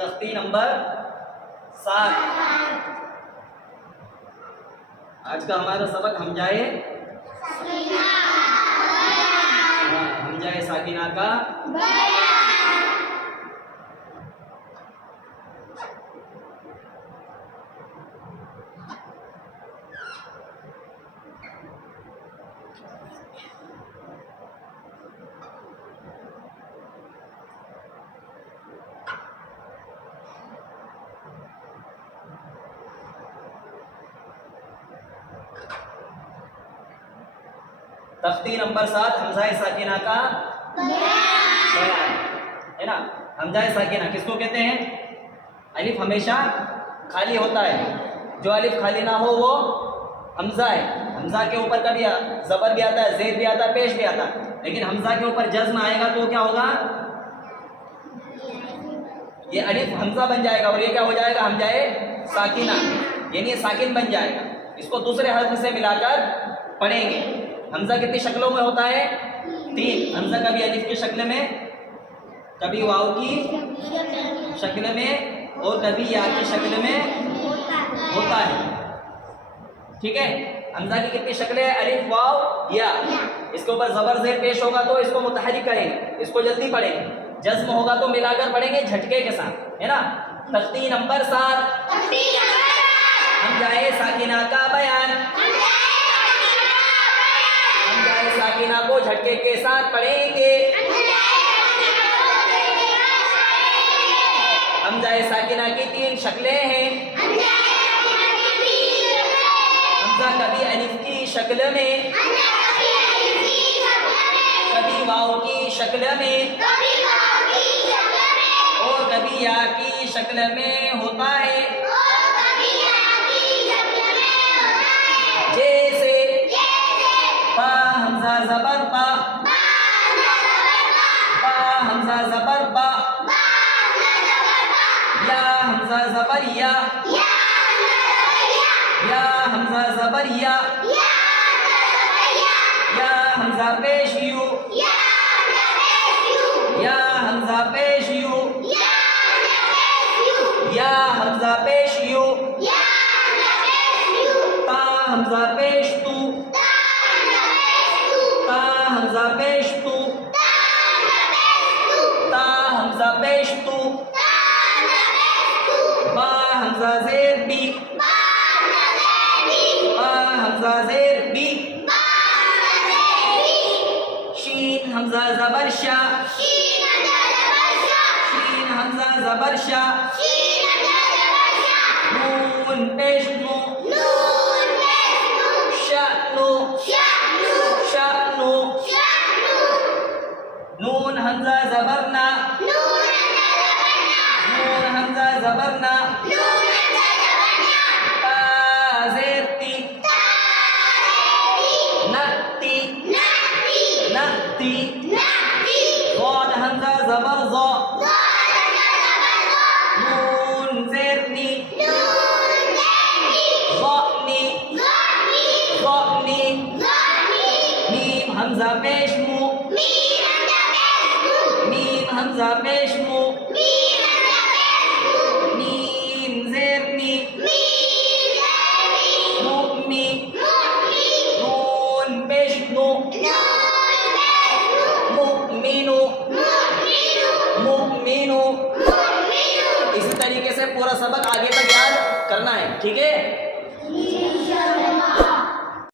तख्ती नंबर 7। आज का हमारा सबक हमजाए साकिना का तख्ती नंबर 7 हमजाए साकिना का बयान है ना। हमजाए साकिना किसको कहते हैं? अलिफ हमेशा खाली होता है, जो अलिफ खाली ना हो वो हमजा है। हमजा के ऊपर कभी जबर भी आता है, जेद भी आता है, पेश भी आता है, लेकिन हमजा के ऊपर जज्म आएगा तो क्या होगा? ये अलिफ हमजा बन जाएगा और ये क्या हो जाएगा? हमजाए साकिना, यानी साकिन बन जाएगा। इसको दूसरे हर्फ से मिलाकर पढ़ेंगे। हमजा कितनी शक्लों में होता है? 3। हमजा कभी अलिफ की शक्ल में, कभी वाव की शक्ल में और कभी या की शक्ल में होता है। ठीक है, हमजा की कितनी शक्लें हैं? अलिफ, वाव, या। इसके ऊपर जबर ज़ेर पेश होगा तो इसको मुतहरिक करेंगे, इसको जल्दी पढ़ेंगे। जज्म होगा तो मिलाकर पढ़ेंगे झटके के साथ, है ना। तख्ती नंबर 7 हमजाए साकिना का बयान। हमजाए साकिना को झटके के साथ पढ़ेंगे। हमजाए साकिना की 3 शक्लें हैं। हमजा कभी अलिफ की शक्ल में, कभी वाव की शक्ल में और कभी या की शक्ल में होता है। जैसे पा हमजा ज़बर पा, पा हमजा ज़बर पा, या हमजा ज़बर या, या हमजा ज़बर या, या हमजा पेश यू, या हमजा पेश यू, या हमजा पेश यू, ता हमजा पेश तू, ता हमजा पेश तू, ता हमजा पेश तू, बा हमजा ज़ेर बी, बा हमजा ज़ेर बी, शीन हमजा ज़बर शा, शीन हमजा ज़बर शा, नून पेश नू, शअनु, शअनु, नून हमजा ज़बर ना, नून हमजा ज़बर ना, ता ज़ेर ती, नती, नती, ज़ाद हमजा ज़बर ज़ा, नून ज़ेर नी, ज़ानी, ज़ानी, मीम हमजा पेश मू, मीम हमजा पेश मू, मीम ज़ेर नी, मुअमी, नून पेश नू, मुअमिनु, मुअमिनु। इसी तरीके से पूरा सबक आगे तक याद करना है, ठीक है।